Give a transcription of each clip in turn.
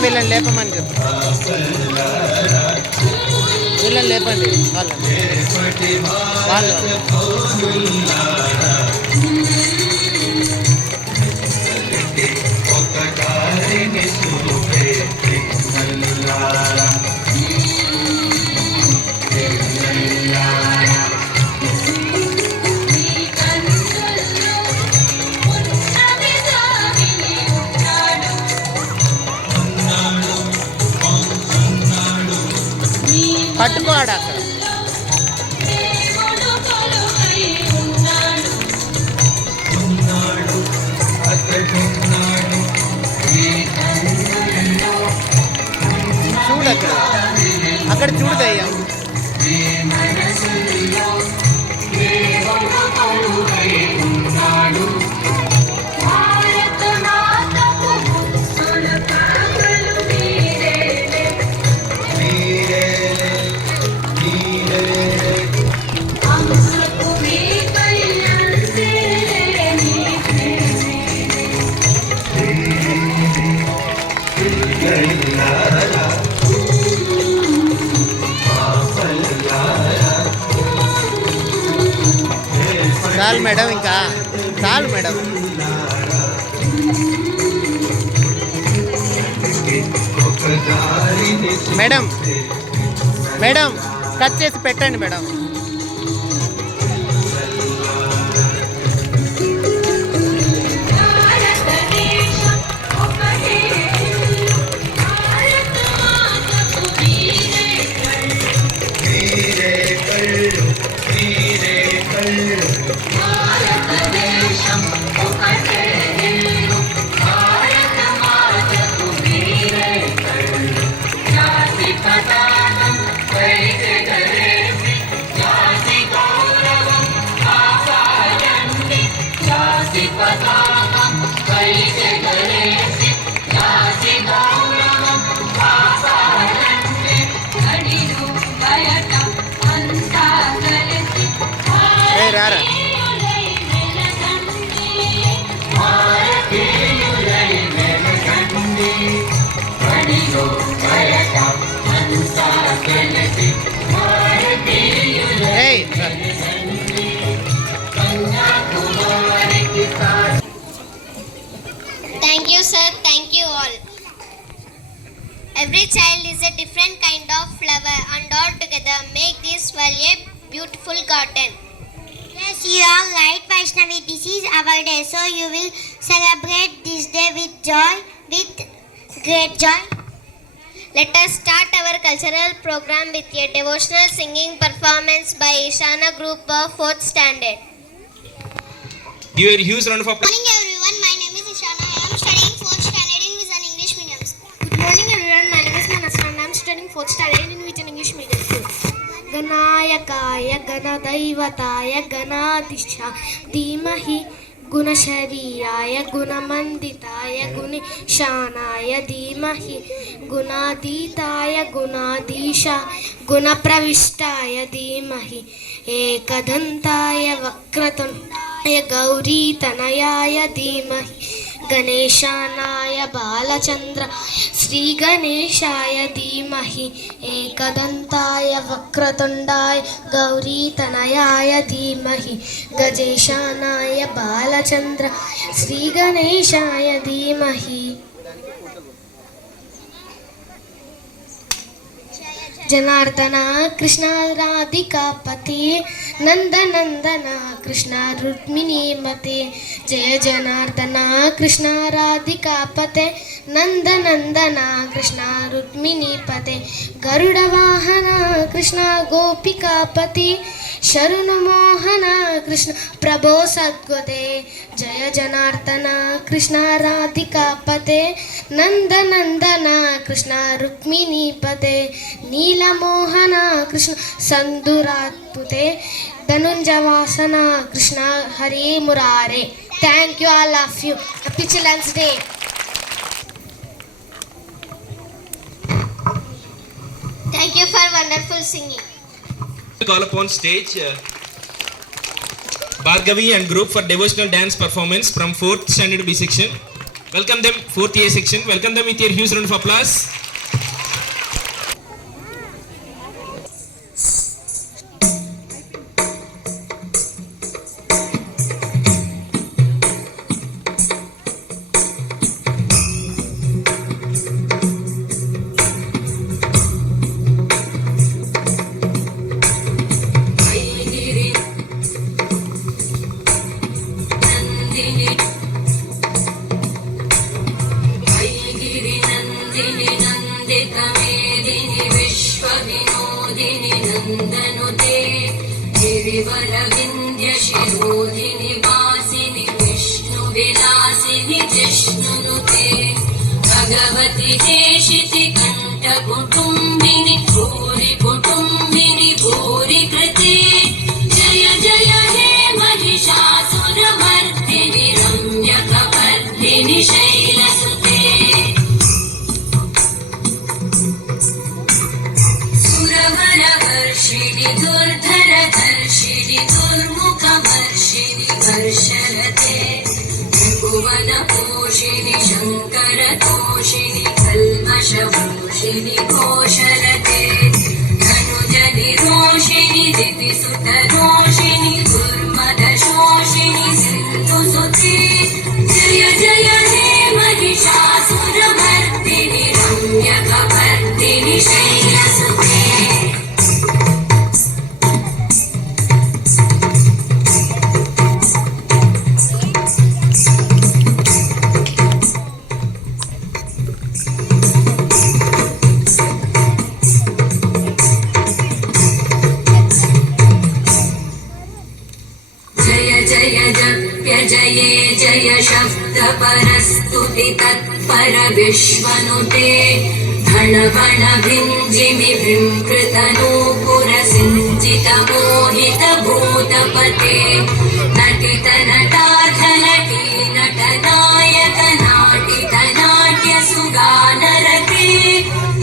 Madam వీళ్ళని లేపమని చెప్పు, వీళ్ళని లేపండి వాళ్ళు పట్టుకోడు అక్కడ. చూడు అక్కడ చూడదయ్యా. చాలు మేడం, ఇంకా చాలు మేడం. మేడం మేడం కట్ చేసి పెట్టండి మేడం. రారా Thank you, sir. Thank you all. Every child is a different kind of flower, and all together make this world a beautiful garden. Yes, you are right, Vaishnavi. This is our day, so you will celebrate this day with joy, with great joy. Let us start our cultural program with a devotional singing performance by Ishana Group of 4th Standard. Give a huge round of applause. Good morning, everyone. My name is Ishana. I am studying 4th Standard in Vision English Medium School. Good morning, everyone. My name is Manasa and I am studying 4th Standard in Vision English Medium School. गणायकाय गणदैवताय गणाधीशा धीमहि गुणशरीराय गुणमण्डिताय गुणशानाय धीमहि गुणातीताय गुणाधीशा गुणप्रविष्टाय धीमहि एकदन्ताय वक्रतुण्डाय गौरीतनयाय धीमहि गणेशानाय बालचन्द्राय श्रीगणेशाय धीमहि एकदन्ताय वक्रतुण्डाय गौरीतनयाय धीमहि गजेशानाय बालचन्द्राय श्रीगणेशाय धीमहि जनार्दना कृष्ण राधिकापते नंदनंदना कृष्ण रुक्मिणीमते जय जनार्दना कृष्ण राधिकापते नंदनंदना कृष्ण रुक्मिणीपते गरुडवाहन कृष्ण गोपिकापति शरणमोहन कृष्ण प्रभो सद्गुदे जय जनार्दना कृष्ण राधिकापते नंदनंदना कृष्ण रुक्मिणीपते नीलमोहन कृष्ण संदुरात्पुते धनुंजवासन कृष्ण हरे मुरारे. Thank you all of you. Happy Children's Day. Thank you for wonderful singing. Call upon stage Bhargavi and group for devotional dance performance from 4th standard B section. Welcome them, 4th A section. Welcome them with your huge round of applause. गिरिवरविन्द्यशिरोधिनि वासिनि विष्णुविलासिनि जिष्णुनुते भगवति हेशिति कण्ठकुटुम्बिनि भूरि कुटुम्बिनि भूरि कृते जय जय हे महिषासुरमर्दिनि रम्यकपर्दिनि शैलसुते सुरवरवर्षिणि दुर्धरधर्षिणि दुर्मुखवर्षिणि वर्षरते त्रिभुवनपोषिणि शङ्करतोषिणि कल्मषभूषिणि घोषरते धनुजनिरोषिणि दितिसुतरोषिणि दुर्मदशोषिणि सिन्धुसुते जय जय हे महिषासुरमर्दिनि रम्यकपर्दिनि शैलसुते जये जय शब्दपरस्तुति तत्पर विश्वनुते धन भण भिञ्जिमि विंकृतनूपुर सिञ्चित मोहित भूतपते नटित नटार्थ नटी नटनायक नाटित नाट्य सुगानरते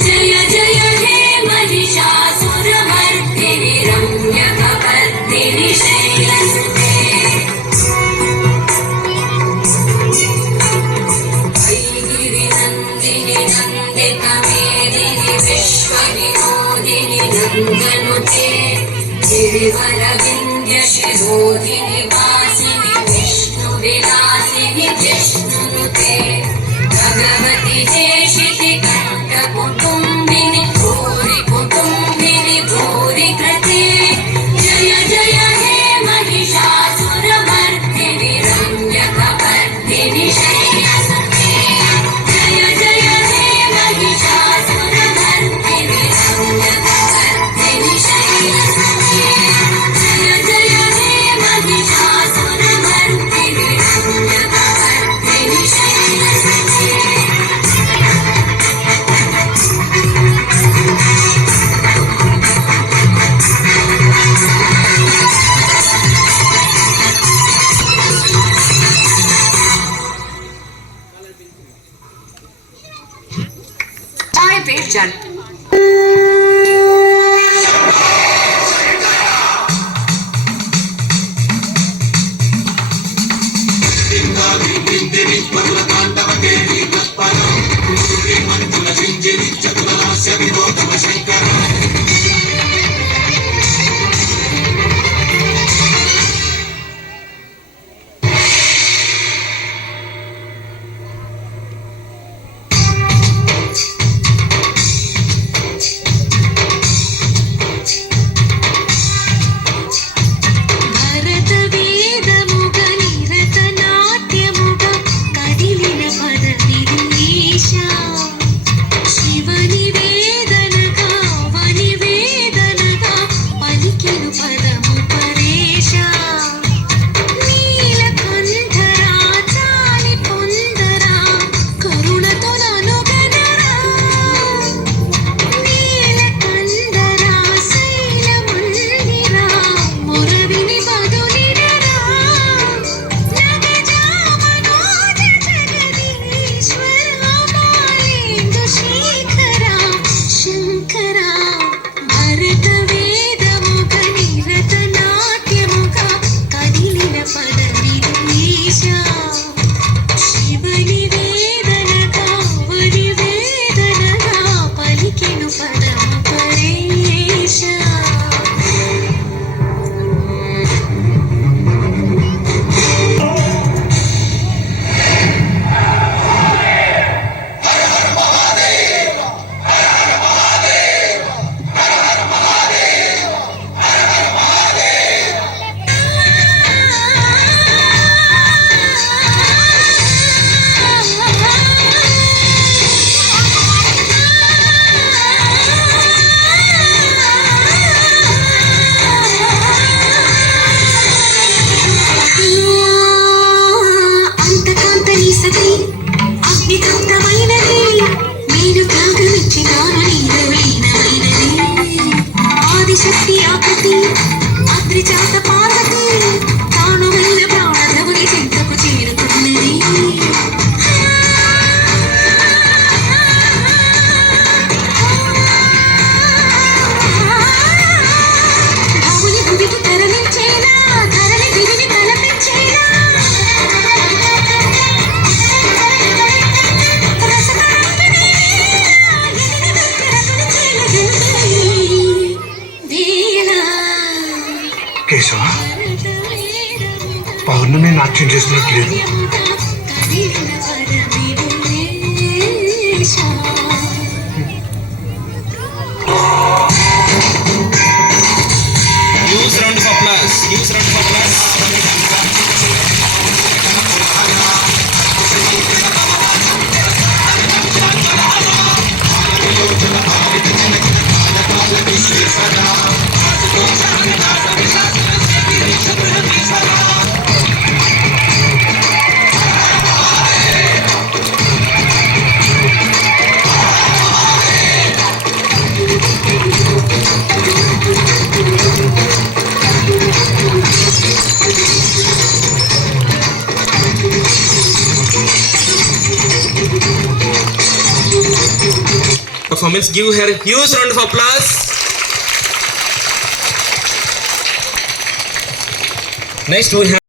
जय जय हे महिषासुरमर्दिनि रम्यकपर्दिनि शैलसुते नन्दनुते गिरिवरविन्द्यशिरोधिनि वासिनि विष्णुविलासिनि जिष्णुनुते भगवति हेशिति कण्ठकुटुम्बिनि भूरि कुटुम्बिनि भूरि कृते जय जय हे महिषासुरमर्दिनि रम्यकपर्दिनि शैलसुते जय जय हे महिषासुरमर्दिनि रम्यकपर्दिनि शैलसुते जय जय हे महिषासुरमर्दिनि रम्यकपर्दिनि शैलसुते चाय पे चल భరత వేదముగ నిరత నాట్యముగ కదిలిన పద విరీశ శివన యాక్షన్ చేస్తున్నట్టు లేదు. Huge round of applause. Huge round of applause. Performance, give her huge round of applause. Next we have